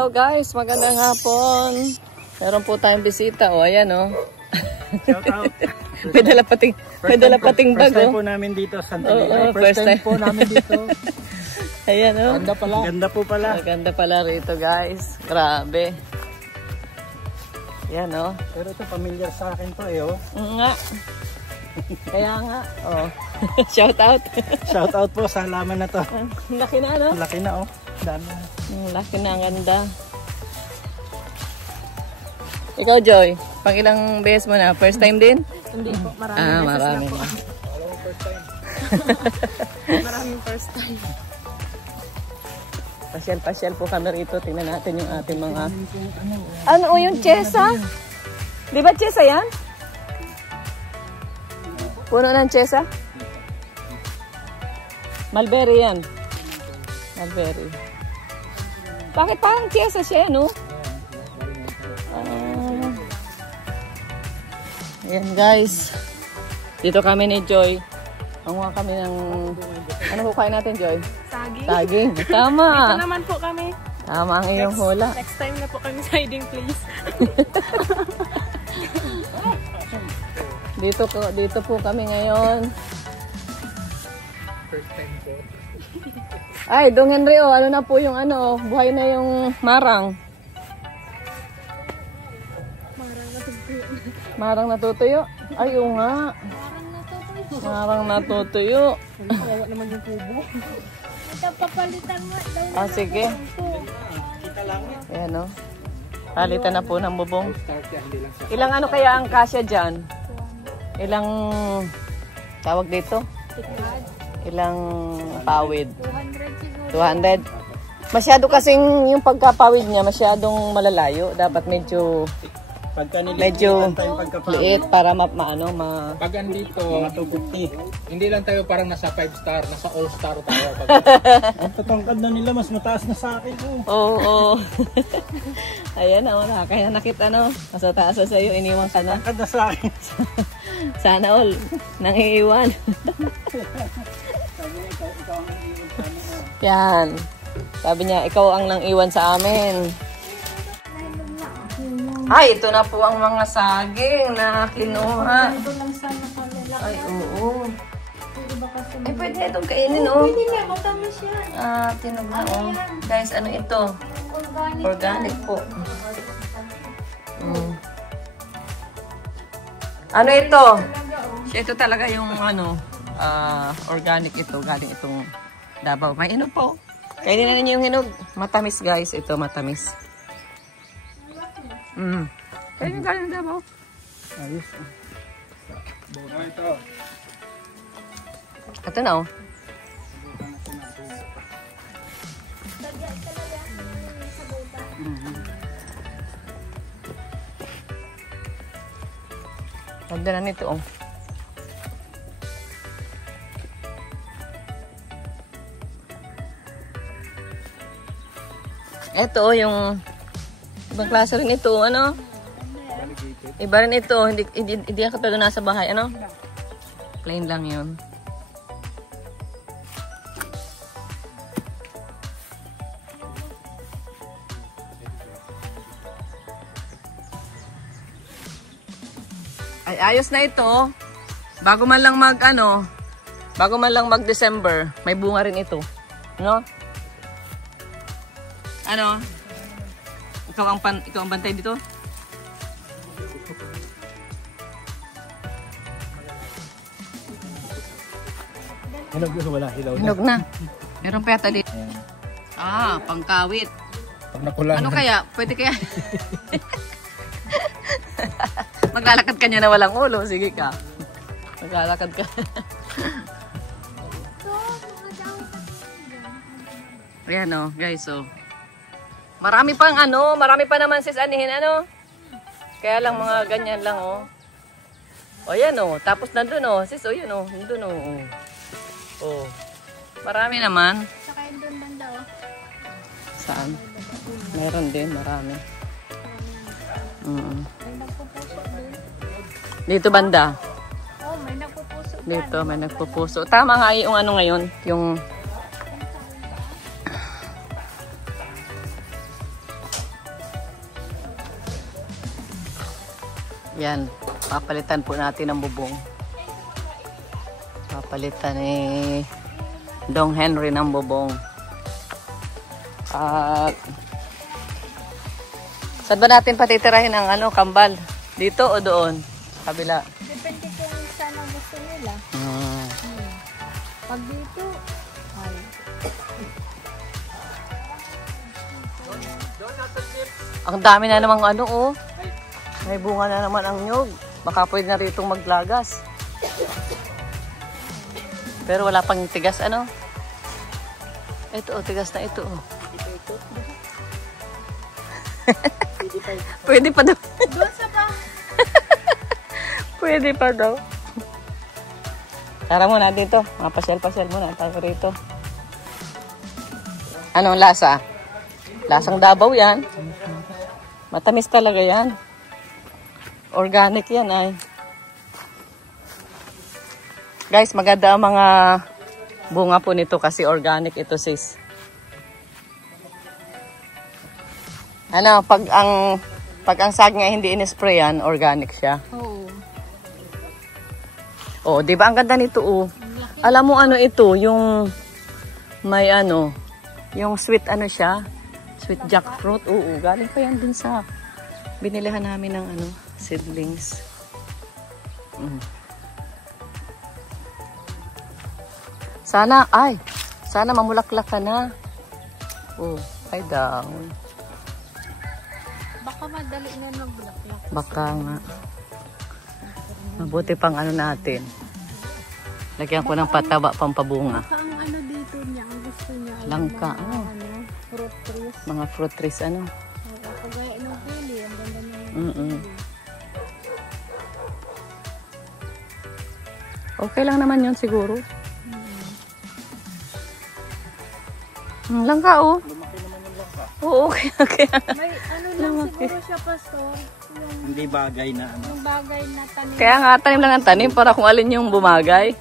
Hello guys, magandang hapon. Meron po tayong bisita. O, ayan o. Shout out. May dala pating bag. First time po namin dito sa Santa First time po namin dito. Ayan o. Ganda pala. Ganda po pala. Maganda pala rito guys. Grabe. Ayan o. Pero ito familiar sa akin to eh oh. Nga. Kaya nga. Oh. Shout out. Shout out po sa halaman na to. Laki na ano? Laki na oh. Dami. Laki na, ang ganda. Ikaw Joy, pang ilang beses mo na? First time din? Hindi po, maraming marami na. First time. Maraming first time. Pasyal-pasyal po kami rito. Tingnan natin yung ating mga... Ano o yung chesa? Di ba chesa yan? Puno ng chesa? Mulberry yan. Mulberry. Bakit parang chesa siya, no? Ayan guys. Dito kami ni Joy. Panguha kami ng... Ano kukain natin, Joy? Saging. Saging. Tama. Ito naman po kami. Tama ang iyong hula. Next time na po kami sa hiding place. Dito po kami ngayon. First time po. Ay, Dong Henry, oh, ano na po yung ano, buhay na yung marang. Marang natutuyo. Ay, oo nga. Marang natutuyo. Kawawa naman yung kubo. Ito papalitan mo daw. Ah, sige. Kita lang eh. Ayan, oh. Palitan na po ng bubong. Start yan, hindi lang sa... Ilang ano kaya ang kasya dyan? Ilang tawag dito? Ilang pawid? 200 siguro. 200. Masyado kasing yung pagkapawid niya, masyadong malalayo. Dapat medyo medyo liit para Pag andito, mga 250. hindi lang tayo parang nasa 5 star, nasa all star tayo. Ang tatangkad na nila, mas mataas na sa akin. Oo. Oh. Ayan, kaya nakita no. Mas taas sa iyo, iniwan ka na. Tatangkad na sa akin. Sana all, nang iiwan. Yan. Sabi niya, ikaw ang nang iwan sa amin. Ay, ito na po ang mga saging na kinuha. Ito lang sana pala. Ay, oo. Iba kasi. Ay, pwede itong kainin, oh. Pwede na, matamis yan. Ah, tinog na, oh. Guys, ano ito? Organic. Organic po. Ano ito? Ito talaga yung ano, organic ito. Galing itong Davao. May hinog po. Kainin na ninyo yung hinog. Matamis, guys. Ito, matamis. Kaya yung galing ng Davao. Ayos. Ito. Ito na, oh. Ganda na nito, oh. Ito, yung ibang klase rin ito, ano? Iba rin ito, hindi ako talaga nasa bahay, ano? Plain lang yun. Ay, ayos na ito. Bago man lang mag December, may bunga rin ito. No? Ano? Ikaw ang bantay dito? Hinog na, wala. Hilaw na. Hinog na. Meron pa yata dito. Ah, pangkawit. Pag nakulang. Ano kaya? Pwede kaya? Maglalakad ka niya na walang ulo. Sige ka. Maglalakad ka. Ayan o, guys. So, marami pa naman sis anihin, ano? Kaya lang mga ganyan lang, oh. O, yan, oh. Tapos nandun, oh. Sis, oh, yun, oh. Nandun, oh. Oh. Marami naman. Saka yun doon banda, oh. Saan? Meron din, marami. May nagpupuso doon. Dito banda. Oh, may nagpupuso. Dito, may nagpupuso. Tama nga yung ano ngayon, yung Yan, papalitan po natin ang bubong. Papalitan ni Dong Henry ng bubong. At saan ba natin patitirahin ang ano, kambal? Dito o doon? Sa kabila? Depende kung saan ang gusto nila. Pag dito, ay. Ang dami na namang ano, oh. May bunga na naman ang nyug. Baka pwede na rito maglagas. Pero wala pang tigas, ano? Ito, oh, tigas na ito, oh. Pwede pa daw. Doon sa pa. Pwede pa daw. Tara muna dito. Mga pasyal-pasyal muna. Tayo rito. Anong lasa? Lasang Davao yan. Matamis talaga yan. Organic yan ay. Guys, maganda ang mga bunga po nito kasi organic ito, sis. Ano, pag ang saging hindi in-sprayan, organic siya. Oo. Oh, 'di ba ang ganda nito, oh. Alam mo ano ito, yung may ano, yung sweet ano siya? Sweet jackfruit. Oo, galing pa yan dun sa binilihan namin ng ano, seedlings. Sana mamulaklak ka na. Oh, ay down. Baka madali na magbulaklak. Baka nga. Mabuti pang ano natin. Lagyan ko ng pataba pampabunga. Baka ang ano dito niya, ang gusto niya ay Langka, mga, oh. fruit trees. Mga fruit trees, ano. Kagaya ng pili, ang ganda niya. Okay lang naman yun siguro. Langka, oh. Lumaki naman yung langka. Oo, okay. May ano lang siguro siya, Pastor. Hindi bagay na ano. Yung bagay na tanim. Kaya nga, tanim lang ang tanim para kung alin yung bumagay.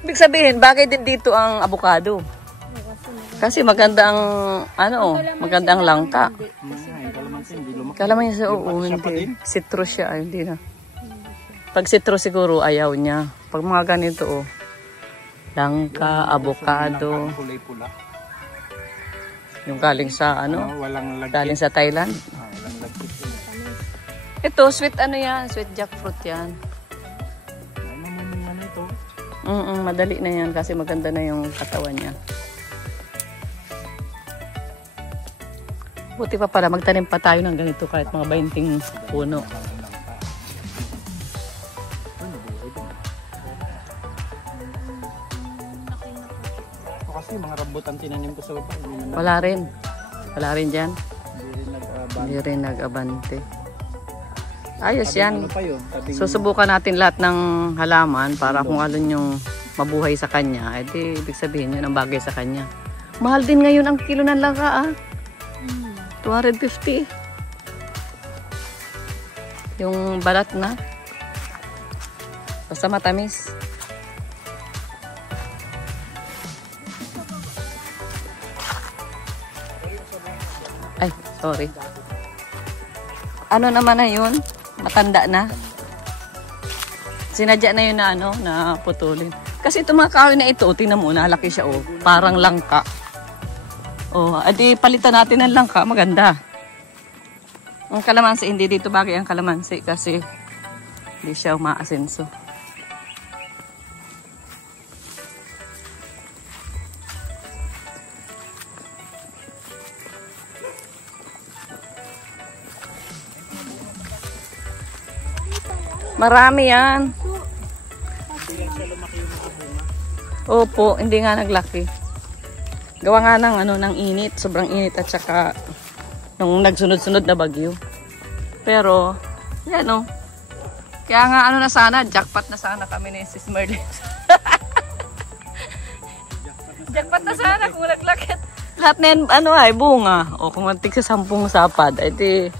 Ibig sabihin, bagay din dito ang avocado. Kasi magandang, ano, magandang langka. Kalamansi hindi lumaki. Kalamansi, oo, hindi. Citrus siya, ay, hindi na. Pag citrus siguro, ayaw niya. Pag mga ganito, oh. Langka, avocado. Kulay pula. Yung galing sa, ano, Walang lagkit. galing sa Thailand. Walang lagkit. Ito, sweet ano yan, sweet jackfruit yan. Ay, mamaming ano ito. Madali na yan kasi maganda na yung katawan niya. Buti pa para magtanim pa tayo ng ganito kahit mga 20 puno. Ito kasi mga rambutan tinanim ko sa baba. Wala rin. Wala rin dyan. Hindi Hindi rin nag-abante. Ayos yan. Ano pa yun? Susubukan natin lahat ng halaman para kung alin yung mabuhay sa kanya. Eh di, ibig sabihin yun ang bagay sa kanya. Mahal din ngayon ang kilo ng langka, ah. 250. Yung balat na. Basta matamis. Ay, sorry. Ano naman na yun? Matanda na. Sinadya na yun na ano, na putulin. Kasi itong mga kahoy na ito, tingnan mo, nalaki siya, oh. Parang langka. Oh, adi palitan natin ng langka, maganda. Ang kalamansi, hindi dito bagay ang kalamansi kasi hindi siya umaasenso. Marami yan. Opo, hindi nga naglaki. Gawa nga ng ano, ng init, sobrang init at saka nung nagsunod-sunod na bagyo. Pero yan oh. Kaya nga ano na sana, jackpot na sana kami ni Sis Merlin. Jackpot na sana kung naglaki. Lahat na yan, ano ay bunga. O kung mantik sa 10 sapad, ay di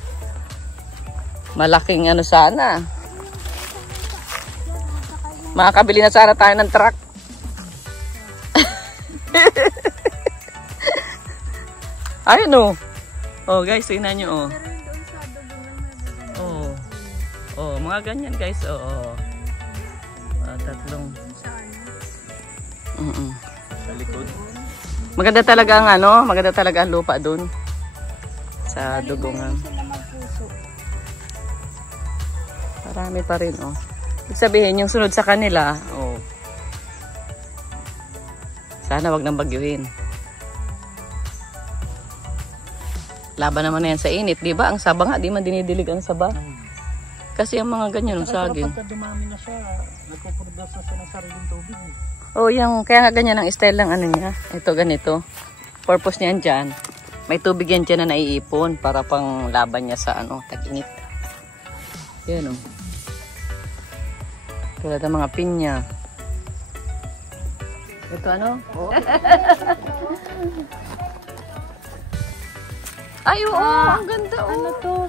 malaking ano sana. Makakabili na sana tayo ng truck. Ayun oh. Oh guys, tingnan nyo oh. Oh. Mga ganyan guys, oo. Tatlong. Sa likod. Maganda talaga ang ano, maganda talaga ang lupa doon. Sa dugungan. Sila magpuso. Marami pa rin, oh. Ibig sabihin, yung sunod sa kanila, oh. Sana wag nang bagyuhin. Laban naman na yan sa init, di ba? Ang saba nga, di man dinidilig ang saba. Kasi ang mga ganyan, ang saging. Pagka dumami na siya, nagpuproduce na siya ng sariling tubig. Oh, yung, kaya nga ganyan ang style ng ano niya. Ito, ganito. Purpose niyan dyan. May tubig yan dyan na naiipon para pang laban niya sa ano, tag-init. Yan, oh. Tulad ng mga pinya. Ito ano? Oh. Ay, oo, ang ganda, oh. Ano to?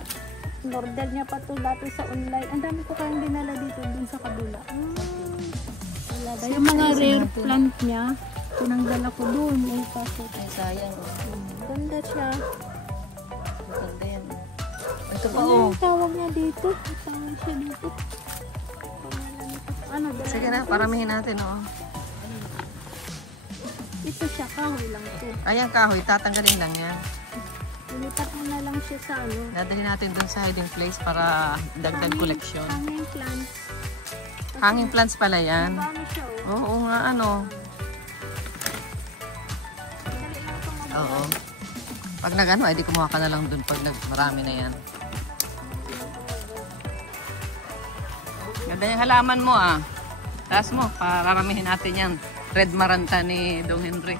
Order niya pa to dati sa online. Ang dami ko kayang dinala dito dun sa kabila. Wala ba? Yung mga rare plant niya, pinangdala ko dun. Ay, kaso. Ay, sayang, oh. Ganda siya. Ganda yan, oh. Ito pa, Ano oh. yung tawag niya dito? Tawag siya dito. Pangalan nito. Ano? Sige na, paramihin natin, oh. Ito siya, kahoy lang ito. Ayan, kahoy, tatanggalin lang yan. Ilipat mo na lang siya sa ano. Dadalhin natin dun sa hiding place para dagdag collection. Hanging plants. Hanging plants pala yan. Ano siya, oh. Oo nga, ano. Dali lang ito mag- Oo. Pag nag-ano, edi kumuha ka na lang dun pag marami na yan. Ganda yung halaman mo, ah. Taas mo, pararamihin natin yan. Red Maranta ni Dong Henry.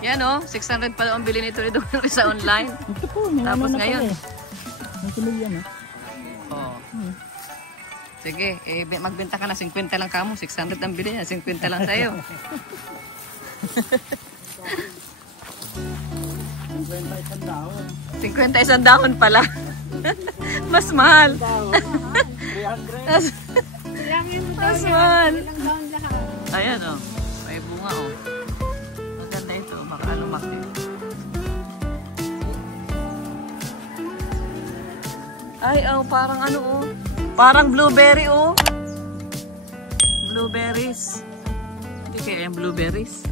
Yan, oh. 600 pa daw ang bili nito ni Dong Henry sa online. Ito po, may Tapos naman na ngayon. pala eh. May similya na. Oo. Sige, magbenta ka na. 50 lang kamo. 600 ang bili niya. 50 lang sa'yo. 51 dahon pala. Mas mahal. 300. Bilangin mo daw Mas yan. mahal. Ilang daon lahat. Ayan, oh. May bunga, oh. Maganda ito. Lumaki. Ay, oh. Parang ano, oh. Parang blueberry, oh. Blueberries. Hindi kaya yung blueberries.